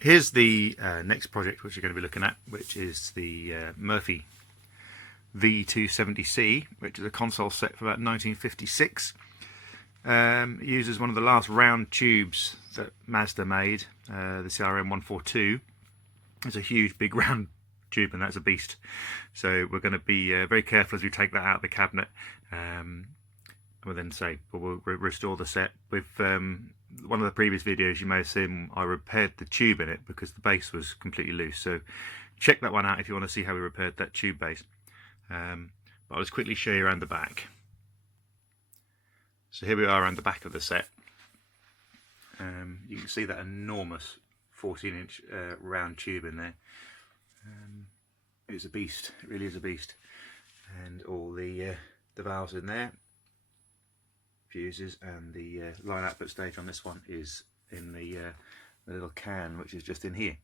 Here's the next project which we're going to be looking at, which is the Murphy V270C, which is a console set from about 1956. It uses one of the last round tubes that Mazda made, the CRM142. It's a huge, big round tube, and that's a beast. So we're going to be very careful as we take that out of the cabinet. We'll then we'll restore the set. With one of the previous videos you may have seen, I repaired the tube in it because the base was completely loose. So check that one out if you want to see how we repaired that tube base. But I'll just quickly show you around the back. So here we are around the back of the set. You can see that enormous 14-inch round tube in there. It's a beast, it really is a beast. And all the valves in there, fuses, and the line output stage on this one is in the little can which is just in here.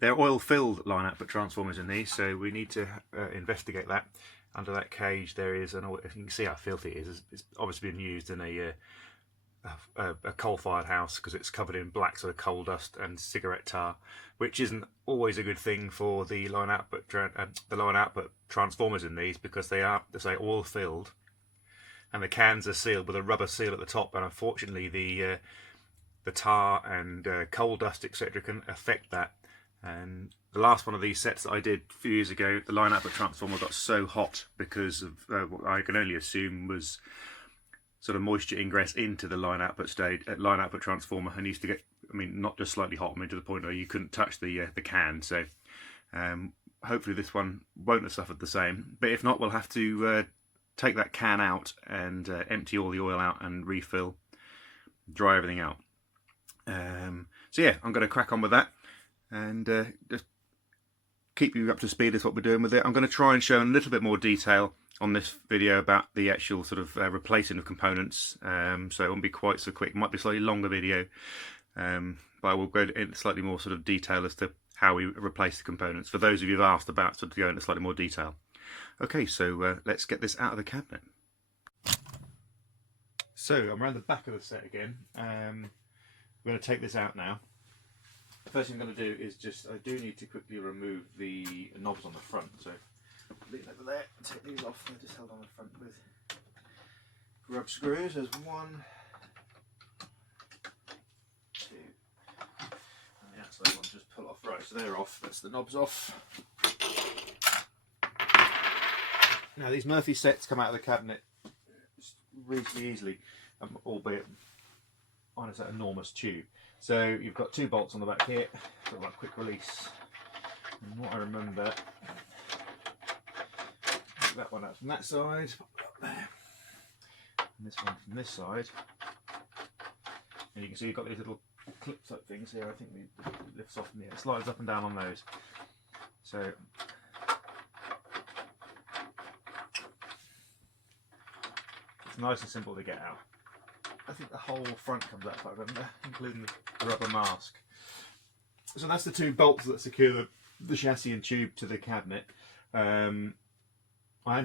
They're oil-filled line output transformers in these, so we need to investigate that. Under that cage there is an oil. You can see how filthy it is. It's obviously been used in a coal-fired house because it's covered in black sort of coal dust and cigarette tar, which isn't always a good thing for the line output transformers in these, because they are, as I say, oil-filled, and the cans are sealed with a rubber seal at the top, and unfortunately the tar and coal dust, etc., can affect that. And the last one of these sets that I did a few years ago, the line output transformer got so hot because of what I can only assume was sort of moisture ingress into the line output transformer, and used to get, I mean, not just slightly hot, I mean to the point where you couldn't touch the can. So hopefully this one won't have suffered the same. But if not, we'll have to take that can out and empty all the oil out and refill, dry everything out. So yeah, I'm going to crack on with that and just keep you up to speed as what we're doing with it. I'm going to try and show in a little bit more detail on this video about the actual sort of replacing of components, so it won't be quite so quick. It might be a slightly longer video, but I will go into slightly more sort of detail as to how we replace the components, for those of you who've asked about sort of go into slightly more detail. Okay, so let's get this out of the cabinet. So I'm around the back of the set again. I'm going to take this out now. The first thing I'm going to do is I do need to quickly remove the knobs on the front. So leave it over there, take these off. They're just held on the front with grub screws. There's 1, 2, and the outside ones just pull off. Right, so they're off. That's the knobs off. Now these Murphy sets come out of the cabinet reasonably easily, albeit on that enormous tube. So you've got 2 bolts on the back here, sort of like quick release. And what I remember, that one out from that side, and this one from this side. And you can see you've got these little clip type things here. I think it lifts off, and it slides up and down on those. So it's nice and simple to get out. I think the whole front comes out, if I remember, including the rubber mask. So that's the 2 bolts that secure the chassis and tube to the cabinet. I'm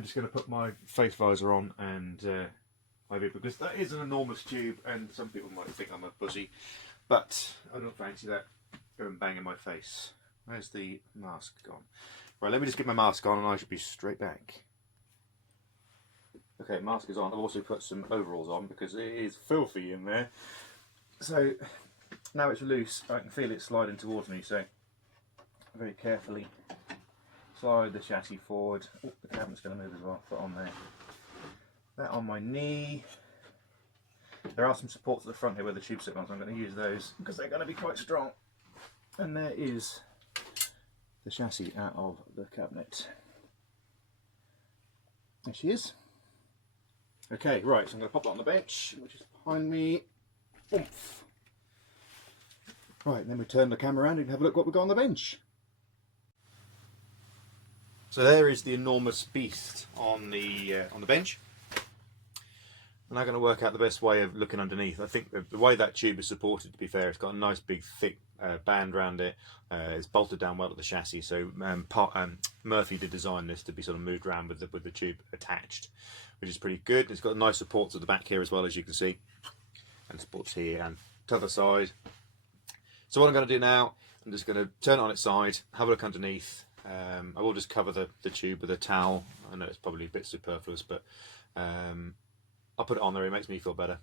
just going to put my face visor on and because that is an enormous tube, and some people might think I'm a pussy, but I don't fancy that going bang in my face. Where's the mask gone? Right, let me just get my mask on and I should be straight back. Okay, mask is on. I've also put some overalls on because it is filthy in there. So now it's loose, I can feel it sliding towards me, so very carefully slide the chassis forward. Oh, the cabinet's going to move as well. Put on there. That on my knee. There are some supports at the front here where the tube sit on, so I'm going to use those because they're going to be quite strong. And there is the chassis out of the cabinet. There she is. Okay, right, so I'm going to pop that on the bench, which is behind me. Oomph. Right, then we turn the camera around and have a look what we've got on the bench. So there is the enormous beast on the bench. I'm now going to work out the best way of looking underneath. I think the way that tube is supported, to be fair, it's got a nice big thick band around it. It's bolted down well to the chassis, so Murphy did design this to be sort of moved around with the tube attached, which is pretty good. It's got nice supports at the back here as well, as you can see, and supports here and to the other side. So what I'm going to do now, I'm just going to turn it on its side, have a look underneath. I will just cover the tube with a towel. I know it's probably a bit superfluous, but I'll put it on there. It makes me feel better.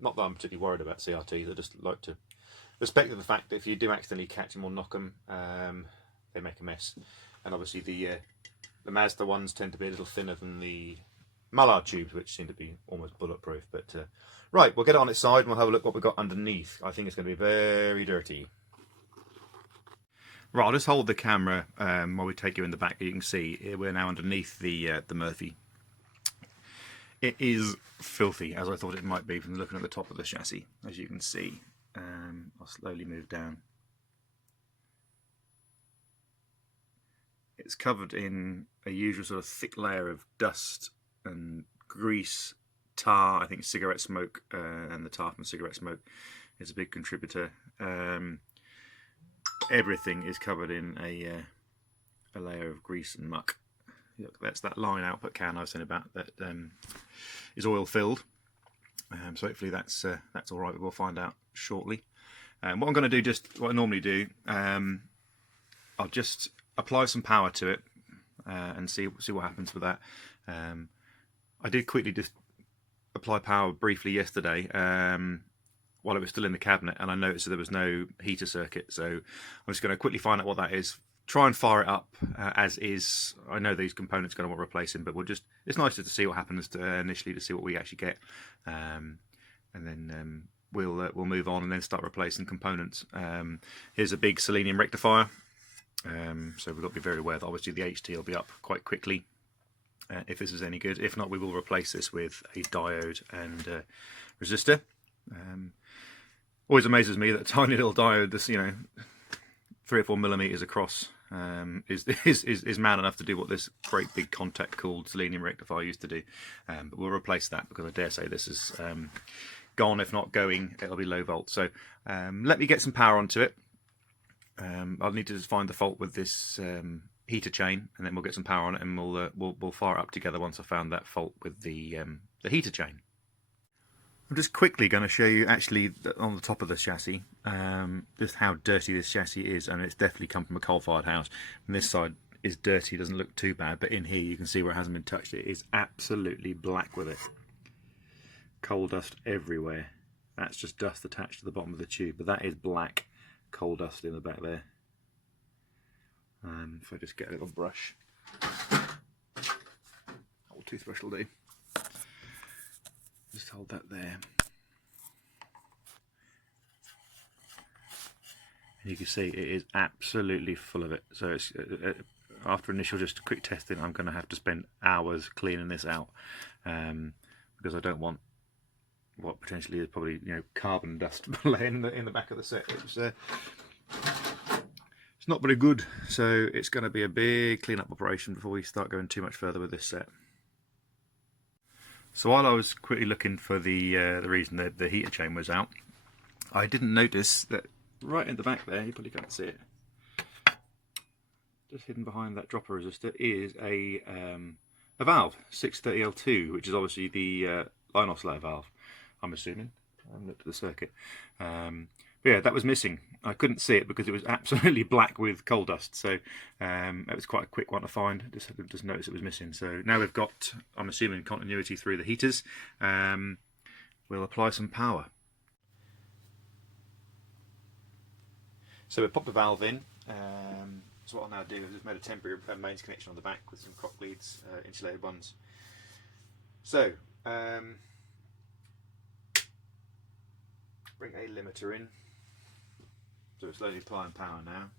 Not that I'm particularly worried about CRTs. I just like to respect the fact that if you do accidentally catch them or knock them, they make a mess. And obviously the Mazda ones tend to be a little thinner than the Mallard tubes, which seem to be almost bulletproof. But right, we'll get it on its side and we'll have a look what we've got underneath. I think it's going to be very dirty. Right, I'll just hold the camera while we take you in the back. You can see we're now underneath the Murphy. It is filthy, as I thought it might be from looking at the top of the chassis. As you can see, I'll slowly move down. It's covered in a usual sort of thick layer of dust and grease, tar. I think cigarette smoke and the tar from cigarette smoke is a big contributor. Everything is covered in a layer of grease and muck. Look, that's that line output can I was saying about that is oil filled. So hopefully that's all right. We'll find out shortly. What I'm going to do, just what I normally do, I'll just apply some power to it and see what happens with that. I did quickly just apply power briefly yesterday while it was still in the cabinet, and I noticed that there was no heater circuit. So I'm just going to quickly find out what that is. Try and fire it up as is. I know these components are going to want replacing, but it's nice to see what happens initially, to see what we actually get, and then we'll move on and then start replacing components. Here's a big selenium rectifier, so we've got to be very aware that obviously the HT will be up quite quickly if this is any good. If not, we will replace this with a diode and resistor. Always amazes me that a tiny little diode, this 3 or 4 millimeters across, is man enough to do what this great big contact called selenium rectifier used to do. But we'll replace that because I dare say this is gone. If not going, it'll be low volt. So let me get some power onto it. I'll need to just find the fault with this heater chain, and then we'll get some power on it, and we'll fire it up together once I've found that fault with the heater chain. I'm just quickly going to show you actually on the top of the chassis just how dirty this chassis is, and it's definitely come from a coal-fired house. And this side is dirty, doesn't look too bad, but in here you can see where it hasn't been touched. It is absolutely black with it. Coal dust everywhere. That's just dust attached to the bottom of the tube, but that is black coal dust in the back there. If I just get a little brush, old toothbrush will do. Just hold that there. And you can see it is absolutely full of it. So it's, after initial just quick testing, I'm going to have to spend hours cleaning this out because I don't want what potentially is probably carbon dust laying in the back of the set. It's not very good. So it's going to be a big clean-up operation before we start going too much further with this set. So while I was quickly looking for the reason that the heater chain was out, I didn't notice that right in the back there, you probably can't see it, just hidden behind that dropper resistor is a valve, 630L2, which is obviously the line oscillator valve, I'm assuming. I haven't looked at the circuit. But yeah, that was missing. I couldn't see it because it was absolutely black with coal dust. So it was quite a quick one to find. Just noticed it was missing. So now we've got, I'm assuming, continuity through the heaters. We'll apply some power. So we'll pop the valve in. So what I'll now do is just made a temporary mains connection on the back with some crock leads, insulated ones. So bring a limiter in. So we're slowly applying power now.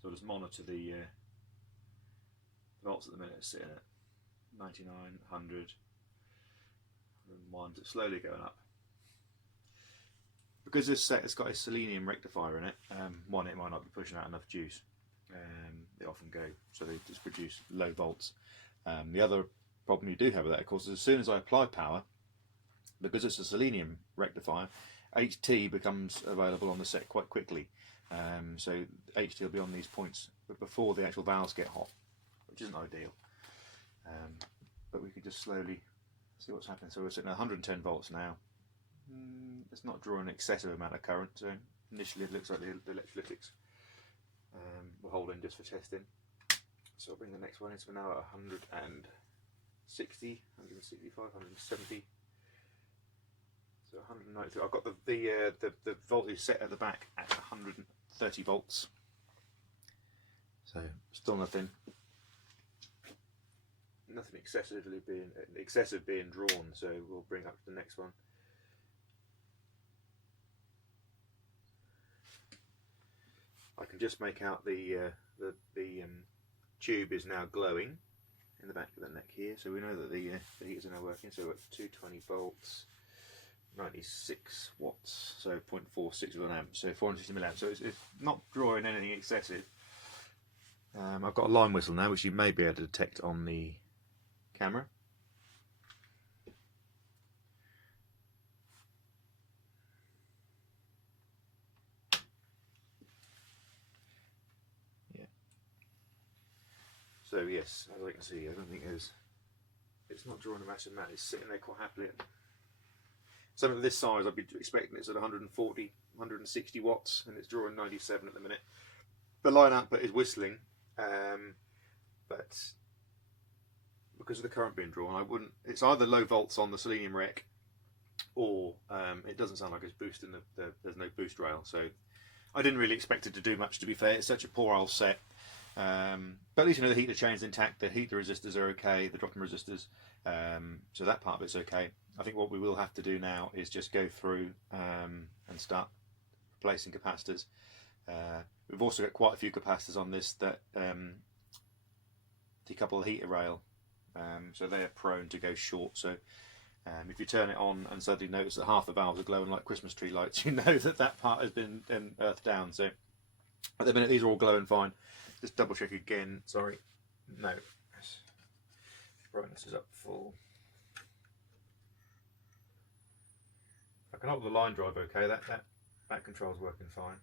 So I'll just monitor the volts at the minute, sitting at 99, 100, 101, so it's slowly going up. Because this set has got a selenium rectifier in it, one, it might not be pushing out enough juice. They often go, so they just produce low volts. The other problem you do have with that, of course, is as soon as I apply power, because it's a selenium rectifier, HT becomes available on the set quite quickly. So HT will be on these points, but before the actual valves get hot, which isn't ideal. But we could just slowly see what's happening. So we're sitting at 110 volts now. it's not drawing an excessive amount of current, so initially it looks like the electrolytics will hold in just for testing. So I'll bring the next one in, so we're now at 160, 165, 170. So 190. I've got the voltage set at the back at 130 volts. So still nothing excessive being drawn. So we'll bring up the next one. I can just make out the tube is now glowing in the back of the neck here, so we know that the heaters are now working. So we're at 220 volts, 96 watts, so 0.46 of an amp, so 460 milliamps. So it's not drawing anything excessive. I've got a line whistle now, which you may be able to detect on the camera. So yes, as I can see, I don't think it's not drawing a massive amount. It's sitting there quite happily. Something of this size, I'd be expecting it's at 140, 160 watts, and it's drawing 97 at the minute. The line output is whistling, but because of the current being drawn, it's either low volts on the selenium rec, or it doesn't sound like it's boosting there's no boost rail. So I didn't really expect it to do much, to be fair. It's such a poor old set. But at least you know the heater chain's intact, the heater resistors are okay, the drop-in resistors, so that part of it's okay. I think what we will have to do now is just go through and start replacing capacitors. We've also got quite a few capacitors on this that decouple the heater rail, so they are prone to go short. So if you turn it on and suddenly notice that half the valves are glowing like Christmas tree lights, you know that part has been earthed down. So at the minute these are all glowing fine. Just double check again. Sorry, no. Brightness is up full. I can hold the line drive okay. That control's working fine.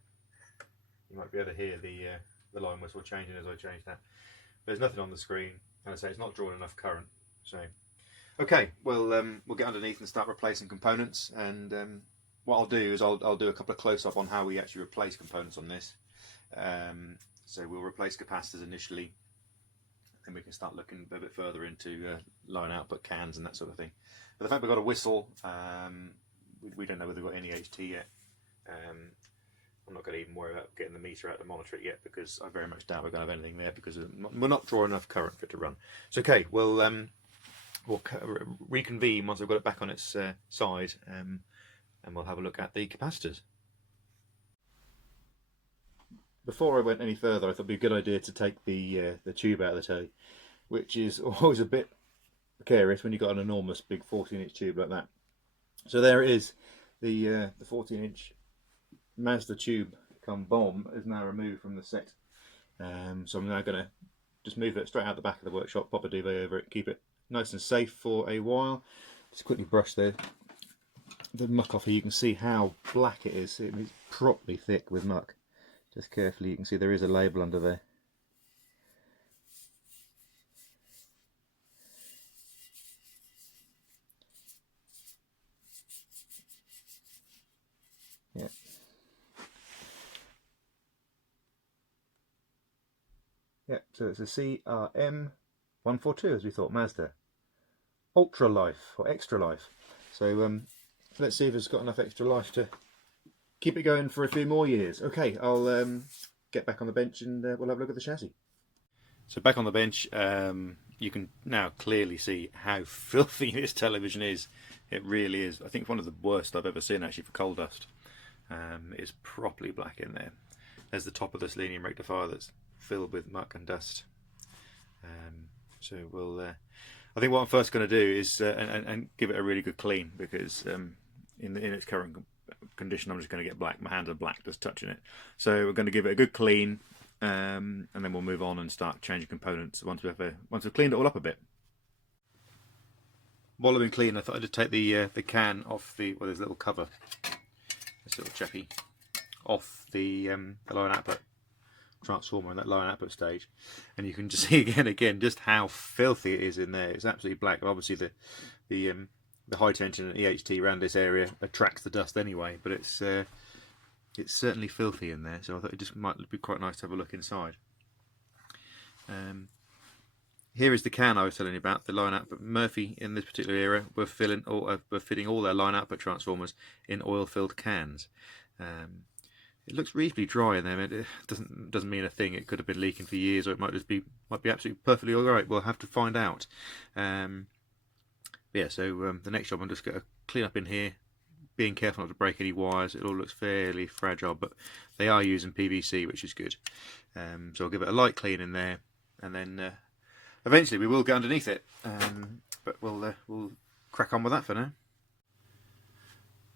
You might be able to hear the line whistle changing as I change that. There's nothing on the screen, and I say it's not drawing enough current. So, okay, well we'll get underneath and start replacing components. And what I'll do is I'll do a couple of close-up on how we actually replace components on this. So we'll replace capacitors initially, and we can start looking a bit further into line output cans and that sort of thing. But the fact we've got a whistle, we don't know whether we've got any HT yet. I'm not going to even worry about getting the meter out to monitor it yet, because I very much doubt we're going to have anything there, because we're not drawing enough current for it to run. So okay, we'll reconvene once I've got it back on its side, and we'll have a look at the capacitors. Before I went any further, I thought it'd be a good idea to take the tube out of the telly, which is always a bit precarious when you've got an enormous big 14-inch tube like that. So there it is, the 14-inch Mazda tube come bomb is now removed from the set. So I'm now going to just move it straight out the back of the workshop, pop a duvet over it, keep it nice and safe for a while. Just quickly brush the muck off here. You can see how black it is. It's properly thick with muck. Just carefully, you can see there is a label under there. Yeah. Yeah, so it's a CRM142, as we thought, Mazda. Ultra Life, or Extra Life. So let's see if it's got enough extra life to keep it going for a few more years. Okay, I'll get back on the bench and we'll have a look at the chassis. So back on the bench, you can now clearly see how filthy this television is. It really is. I think one of the worst I've ever seen actually for coal dust. It's properly black in there. There's the top of the selenium rectifier that's filled with muck and dust. So we'll. I think what I'm first going to do is and give it a really good clean, because in its current condition I'm just going to get black. My hands are black just touching it. So we're going to give it a good clean, and then we'll move on and start changing components once we've cleaned it all up a bit. While I've been cleaning, I thought I'd just take the can off the there's a little cover, this little chappy, off the line output transformer and that line output stage, and you can just see again just how filthy it is in there. It's absolutely black. Obviously the the high tension EHT around this area attracts the dust anyway, but it's certainly filthy in there, so I thought it just might be quite nice to have a look inside. Here is the can I was telling you about, the line output. Murphy in this particular era were fitting all their line output transformers in oil-filled cans. It looks reasonably dry in there. It doesn't mean a thing. It could have been leaking for years, or it might be absolutely perfectly all right. We'll have to find out. Yeah. So the next job, I'm just going to clean up in here, being careful not to break any wires. It all looks fairly fragile, but they are using PVC, which is good. So I'll give it a light clean in there, and then eventually we will get underneath it. But we'll crack on with that for now.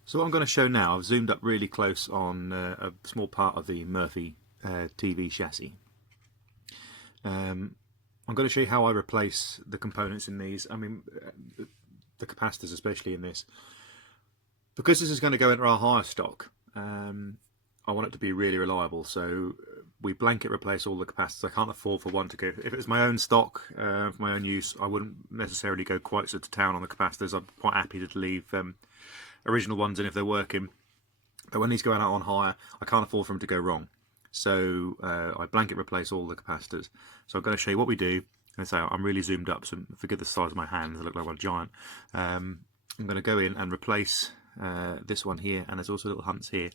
So what I'm going to show now, I've zoomed up really close on a small part of the Murphy TV chassis. I'm going to show you how I replace the components in these. I mean, the capacitors especially in this. Because this is going to go into our higher stock, I want it to be really reliable. So we blanket replace all the capacitors. I can't afford for one to go. If it was my own stock, for my own use, I wouldn't necessarily go quite so to town on the capacitors. I'm quite happy to leave original ones in if they're working, but when these go out on hire, I can't afford for them to go wrong. So I blanket replace all the capacitors. So I'm going to show you what we do. And say I'm really zoomed up, so forgive the size of my hands, I look like I'm a giant. I'm going to go in and replace this one here, and there's also little hunts here,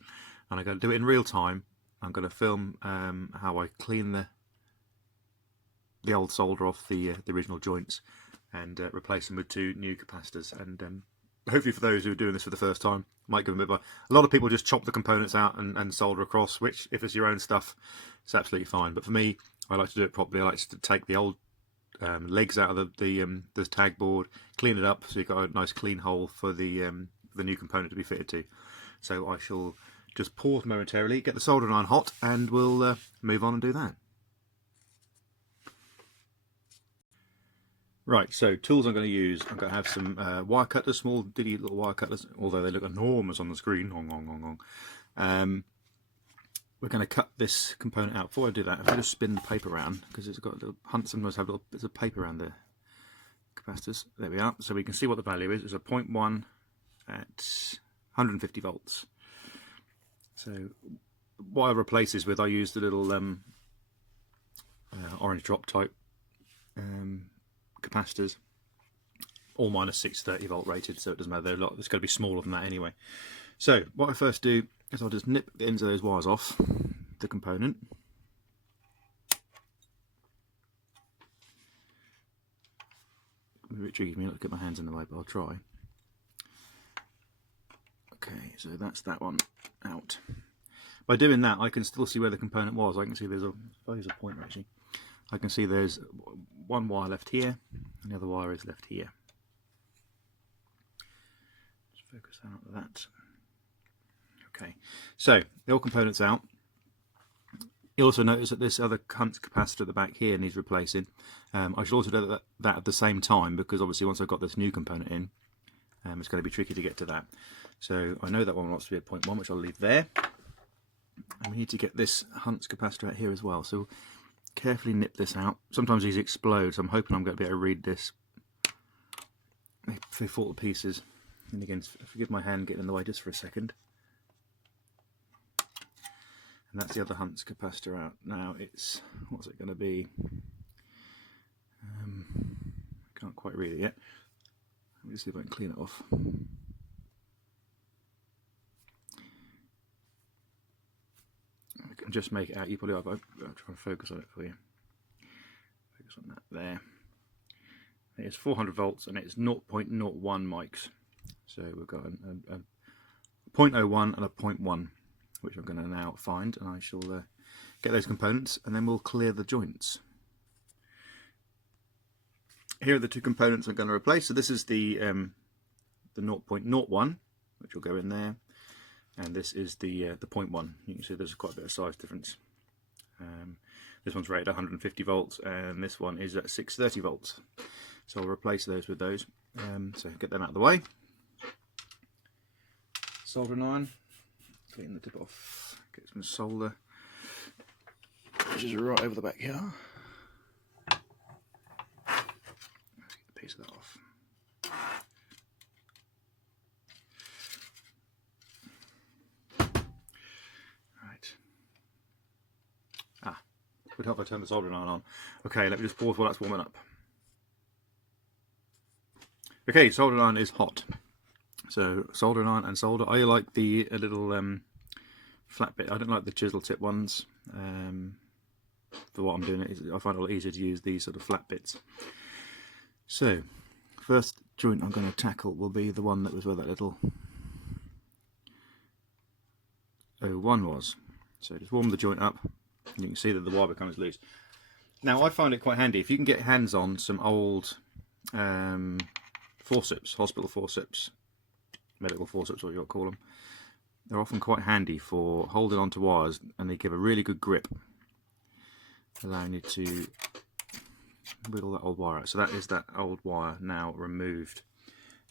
and I'm going to do it in real time. I'm going to film how I clean the old solder off the original joints and replace them with 2 new capacitors. And hopefully for those who are doing this for the first time, might give them a bit of a lot of people just chop the components out and solder across, which if it's your own stuff, it's absolutely fine. But for me, I like to do it properly. I like to take the old legs out of the tag board, clean it up so you've got a nice clean hole for the new component to be fitted to. So I shall just pause momentarily, get the soldering iron hot, and we'll move on and do that. Right, so tools I'm going to use, I'm going to have some wire cutters, small diddy little wire cutters, although they look enormous on the screen. We're going to cut this component out. Before I do that, if I just spin the paper around, because it's got a little hunt, sometimes have little bits of paper around the capacitors. There we are, so we can see what the value is. It's a 0.1 at 150 volts. So what I replace this with, I use the little orange drop type capacitors. All mine are 630 volt rated, so it doesn't matter. It's got to be smaller than that anyway. So what I first do is I'll just nip the ends of those wires off the component. A bit tricky for me not to get my hands in the way, but I'll try. Okay, so that's that one out. By doing that, I can still see where the component was. I can see there's a pointer actually. I can see there's one wire left here, and the other wire is left here. Just focus out of that. Okay, so the old component's out. You also notice that this other Hunt capacitor at the back here needs replacing. I should also do that at the same time, because obviously once I've got this new component in, it's going to be tricky to get to that. So I know that one wants to be at 0.1, which I'll leave there. And we need to get this Hunt's capacitor out here as well. So carefully nip this out. Sometimes these explode, so I'm hoping I'm going to be able to read this. They fall to pieces. And again, forgive my hand getting in the way just for a second. And that's the other Hunt's capacitor out. Now it's, what's it going to be? Can't quite read it yet. Let me see if I can clean it off. I can just make it out. You probably have. I'll try and focus on it for you. Focus on that there. It's 400 volts and it's 0.01 mics. So we've got a 0.01 and a 0.1, which I'm going to now find, and I shall get those components, and then we'll clear the joints. Here are the 2 components I'm going to replace. So this is the 0.01, which will go in there, and this is the 0.1. You can see there's quite a bit of size difference. This one's rated 150 volts, and this one is at 630 volts. So I'll replace those with those. So get them out of the way. Soldering iron. Clean the tip off. Get some solder, which is right over the back here. Let's get a piece of that off. would help if I turn the soldering iron on. Okay, let me just pause while that's warming up. Okay, soldering iron is hot. So soldering iron and solder. I like the little flat bit. I don't like the chisel tip ones. For what I'm doing, I find it a lot easier to use these sort of flat bits. So, first joint I'm going to tackle will be the one that was where that little 01 was. So just warm the joint up, and you can see that the wire becomes loose. Now I find it quite handy if you can get hands on some old forceps, hospital forceps, medical forceps, what you call them. They're often quite handy for holding onto wires, and they give a really good grip, allowing you to wiggle that old wire out. So that is that old wire now removed.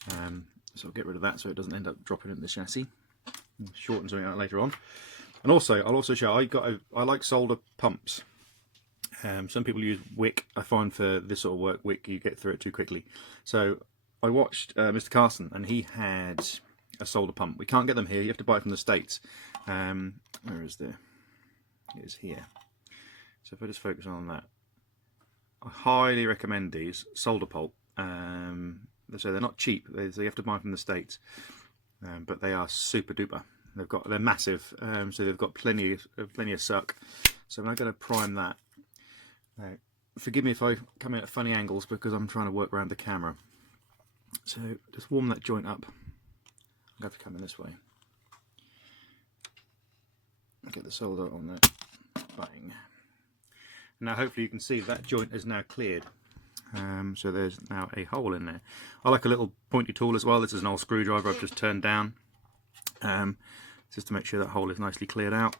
So I'll get rid of that so it doesn't end up dropping into the chassis. Shorten something out later on. And also, I'll also show, I like solder pumps. Some people use wick. I find for this sort of work, wick, you get through it too quickly. So I watched Mr. Carson, and he had a solder pump. We can't get them here, you have to buy it from the States. Where is there? It is here. So if I just focus on that, I highly recommend these solder pulp. So they're not cheap, so you have to buy them from the States, but they are super duper. They're massive, so they've got plenty of suck. So I'm going to prime that. Now, forgive me if I come in at funny angles because I'm trying to work around the camera. So just warm that joint up. I'm going to have to come in this way. Get the solder on there. Bang. Now hopefully you can see that joint is now cleared. So there's now a hole in there. I like a little pointy tool as well. This is an old screwdriver I've just turned down. Just to make sure that hole is nicely cleared out.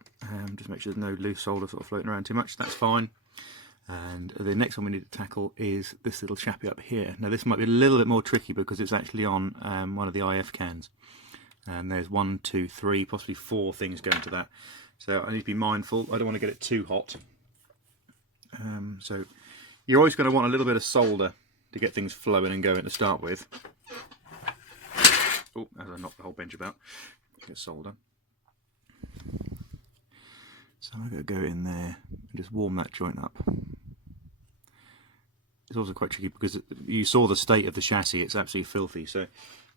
Just make sure there's no loose solder sort of floating around too much. That's fine. And the next one we need to tackle is this little chappy up here. Now this might be a little bit more tricky because it's actually on one of the IF cans. And there's 1, 2, 3, possibly 4 things going to that. So I need to be mindful. I don't want to get it too hot. So you're always going to want a little bit of solder to get things flowing and going to start with. Oh, as I knocked the whole bench about. Get solder. So I'm going to go in there and just warm that joint up. It's also quite tricky because you saw the state of the chassis, it's absolutely filthy. So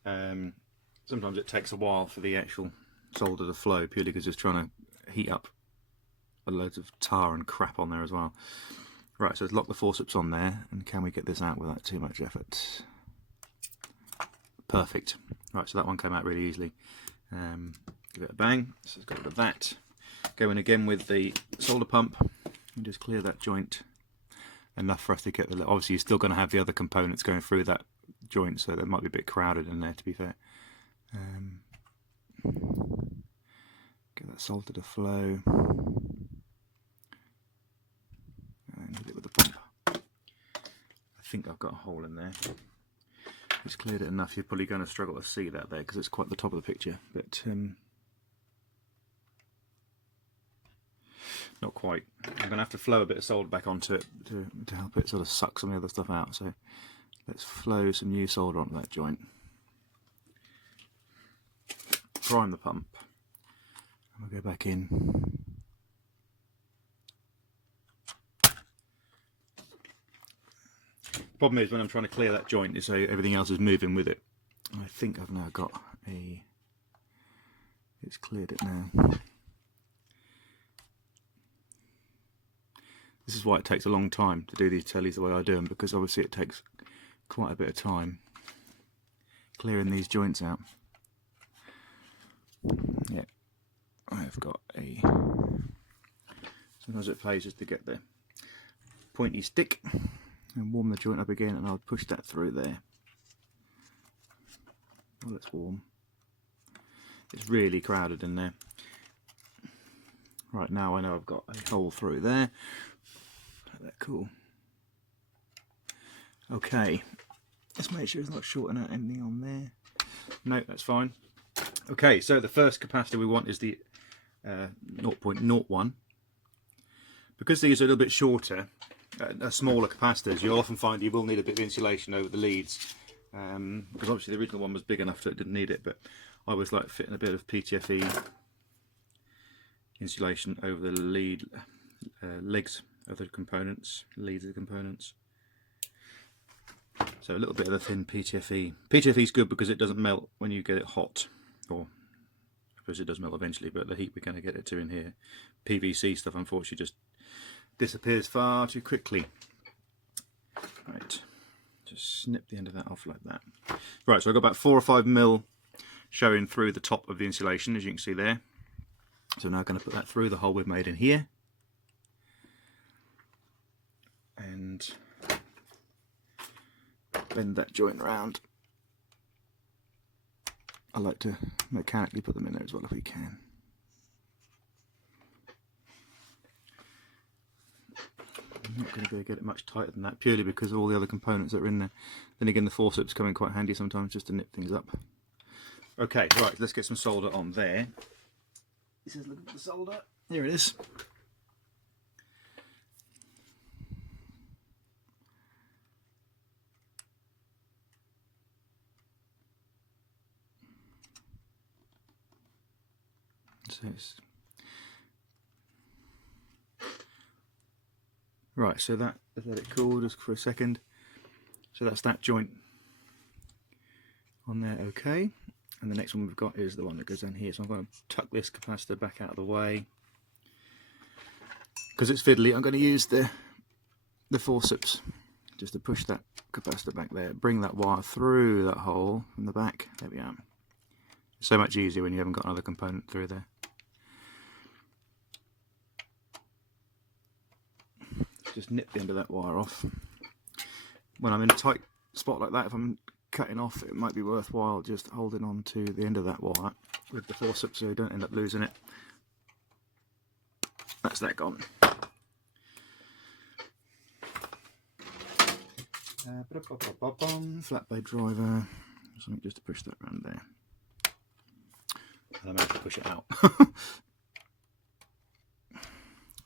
sometimes it takes a while for the actual solder to flow, purely because it's trying to heat up loads of tar and crap on there as well. Right, so let's lock the forceps on there, and can we get this out without too much effort? Perfect. Right, so that one came out really easily. Give it a bang. So let's get rid of that. Go in again with the solder pump and just clear that joint enough for us to get the. Obviously, you're still going to have the other components going through that joint, so that might be a bit crowded in there, to be fair. Get that solder to flow. And hit it with the pump. I think I've got a hole in there. It's cleared it enough. You're probably going to struggle to see that there because it's quite the top of the picture, but not quite. I'm going to have to flow a bit of solder back onto it to help it sort of suck some of the other stuff out. So let's flow some new solder onto that joint. Prime the pump. And we'll go back in. Problem is when I'm trying to clear that joint is so everything else is moving with it. I think I've now got it's cleared it now. This is why it takes a long time to do these tellies the way I do them, because obviously it takes quite a bit of time clearing these joints out. Yeah, I've got sometimes it pays just to get the pointy stick and warm the joint up again, and I'll push that through there. Well, it's warm. It's really crowded in there. Right, now I know I've got a hole through there. That's cool. Okay, let's make sure it's not shorting out anything on there. No, that's fine. Okay, so the first capacitor we want is the 0.01. Because these are a little bit shorter, smaller capacitors, you'll often find you will need a bit of insulation over the leads, because obviously the original one was big enough so it didn't need it, but I always like fitting a bit of PTFE insulation over the lead legs other components, leads of the components. So a little bit of the thin PTFE. PTFE is good because it doesn't melt when you get it hot, or I suppose it does melt eventually, but the heat we're going to get it to in here. PVC stuff unfortunately just disappears far too quickly. Right, just snip the end of that off like that. Right, so I've got about 4 or 5 mil showing through the top of the insulation, as you can see there. So now I'm going to put that through the hole we've made in here. And bend that joint around. I like to mechanically put them in there as well if we can. I'm not going to be able to get it much tighter than that, purely because of all the other components that are in there. Then again, the forceps come in quite handy sometimes just to nip things up. Okay, right, let's get some solder on there. This is looking for the solder. Here it is. Right, so that, let's let it cool just for a second. So that's that joint on there, okay. And the next one we've got is the one that goes down here. So I'm going to tuck this capacitor back out of the way. Because it's fiddly, I'm going to use the forceps just to push that capacitor back there. Bring that wire through that hole from the back. There we are. It's so much easier when you haven't got another component through there. Just nip the end of that wire off. When I'm in a tight spot like that, if I'm cutting off, it might be worthwhile just holding on to the end of that wire with the forceps so you don't end up losing it. That's that gone. Flat blade driver, something just to push that around there. And I managed to push it out.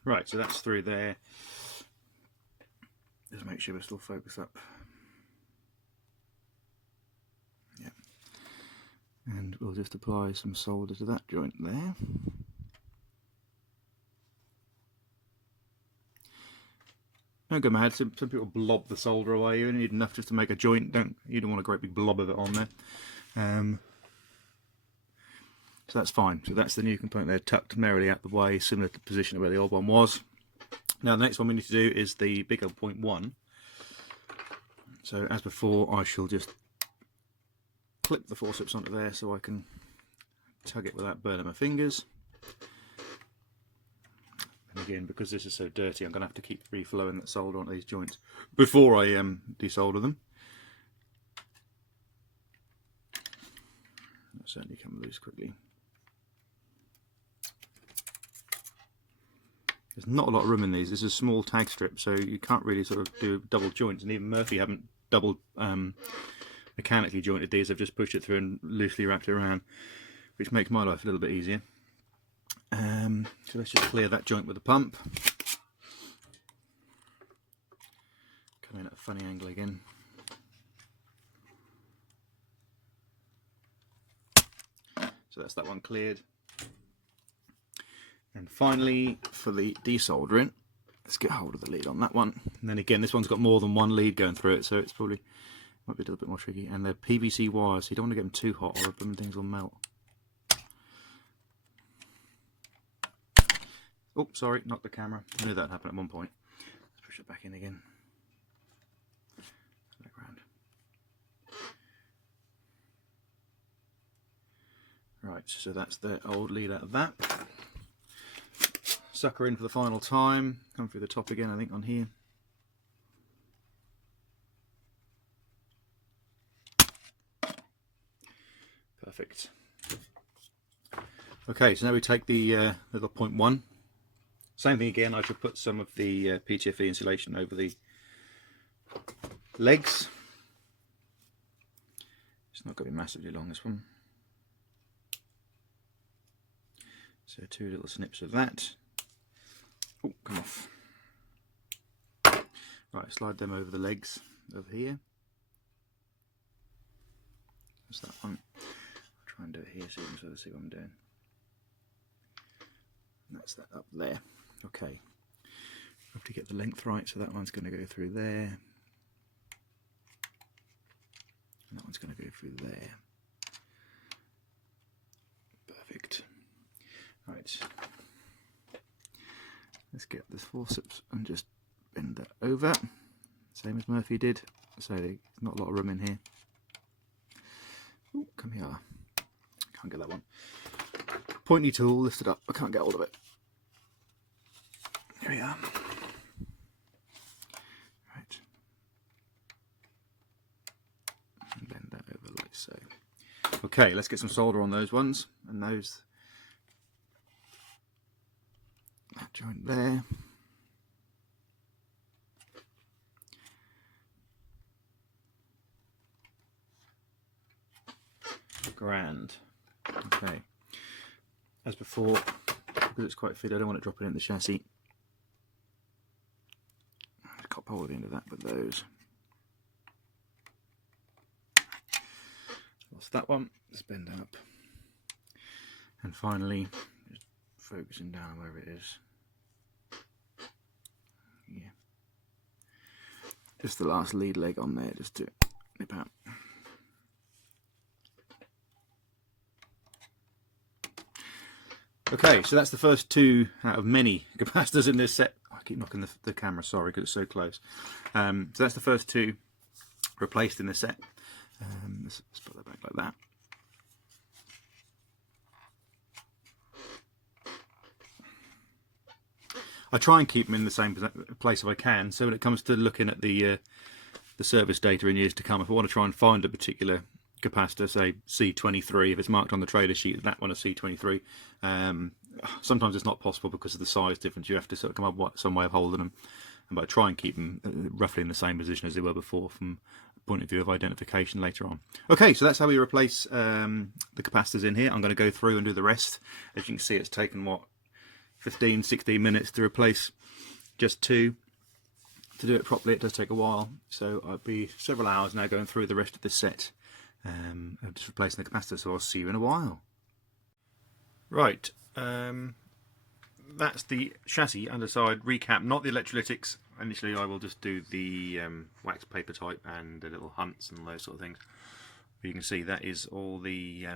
Right, so that's through there. Just make sure we're still focused up. Yeah. And we'll just apply some solder to that joint there. Don't go mad. Some people blob the solder away. You only need enough just to make a joint. You don't want a great big blob of it on there. So that's fine. So that's the new component there, tucked merrily out the way, similar to the position where the old one was. Now the next one we need to do is the bigger 0.1. So as before, I shall just clip the forceps onto there so I can tug it without burning my fingers. And again, because this is so dirty, I'm going to have to keep reflowing that solder onto these joints before I desolder them. That'll certainly come loose quickly. There's not a lot of room in these. This is a small tag strip, so you can't really sort of do double joints. And even Murphy haven't double mechanically jointed these. I've just pushed it through and loosely wrapped it around, which makes my life a little bit easier. So let's just clear that joint with the pump. Come in at a funny angle again. So that's that one cleared. And finally, for the desoldering, let's get hold of the lead on that one. And then again, this one's got more than one lead going through it, so it's probably might be a little bit more tricky. And they're PVC wires, so you don't want to get them too hot or them things will melt. Oh, sorry, knocked the camera. I knew that happened at one point. Let's push it back in again. Back around. Right, so that's the old lead out of that. Sucker in for the final time. Come through the top again, I think, on here. Perfect. Okay, so now we take the little 0.1. Same thing again, I should put some of the PTFE insulation over the legs. It's not going to be massively long, this one. So 2 little snips of that. Oh, come off. Right, slide them over the legs over here. That's that one. I'll try and do it here so you can sort of see what I'm doing. And that's that up there. Okay. have to get the length right, so that one's going to go through there. And that one's going to go through there. Perfect. Right. Let's get this forceps and just bend that over. Same as Murphy did. So there's not a lot of room in here. Ooh, come here. Can't get that one. Pointy tool, lift it up. I can't get hold of it. Here we are. Right. And bend that over like so. Okay, let's get some solder on those ones. And those. That joint there. Grand. Okay. As before, because it's quite fit, I don't want it dropping in the chassis. There's a cop hole at the end of that, but those. Lost that one. Let's bend up. And finally, just focusing down where it is. Yeah. Just the last lead leg on there, just to nip out. Okay, so that's the first two out of many capacitors in this set. I keep knocking the camera, sorry, because it's so close. So that's the first two replaced in this set. Let's put that back like that. I try and keep them in the same place if I can, so when it comes to looking at the service data in years to come, if I want to try and find a particular capacitor, say C23, if it's marked on the trailer sheet, that one is C23. Sometimes it's not possible because of the size difference. You have to sort of come up with some way of holding them, but I try and keep them roughly in the same position as they were before from a point of view of identification later on. Okay, so that's how we replace the capacitors in here. I'm going to go through and do the rest. As you can see, it's taken, what, 15-16 minutes to replace just two. To do it properly, it does take a while, so I'll be several hours now going through the rest of this set. Just replacing the capacitor, so I'll see you in a while. Right, that's the chassis underside recap, not the electrolytics. Initially I will just do the wax paper type and the little hunts and those sort of things. But you can see that is all the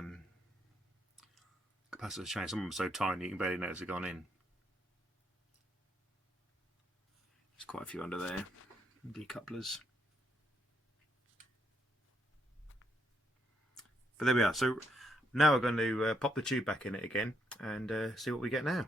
capacitors changed. Some of them are so tiny you can barely notice they've gone in. There's quite a few under there, decouplers. But there we are. So now we're going to pop the tube back in it again and see what we get now.